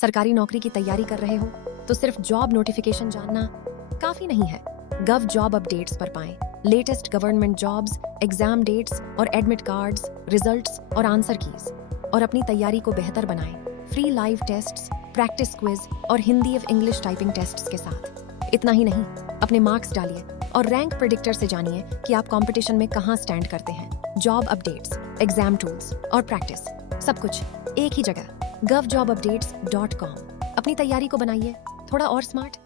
सरकारी नौकरी की तैयारी कर रहे हो तो सिर्फ जॉब नोटिफिकेशन जानना काफी नहीं है। गव जॉब अपडेट्स पर पाएं latest government jobs, exam dates और एडमिट कार्ड्स, रिजल्ट्स और आंसर कीज, और अपनी तैयारी को बेहतर बनाएं free live tests, practice quiz और हिंदी और इंग्लिश टाइपिंग टेस्ट्स के साथ। इतना ही नहीं, अपने मार्क्स डालिए और रैंक प्रेडिक्टर से जानिए कि आप कंपटीशन में कहां स्टैंड करते हैं। जॉब अपडेट्स, एग्जाम टूल्स और प्रैक्टिस, सब कुछ एक ही जगह, govjobupdates.com। अपनी तैयारी को बनाइए थोड़ा और स्मार्ट।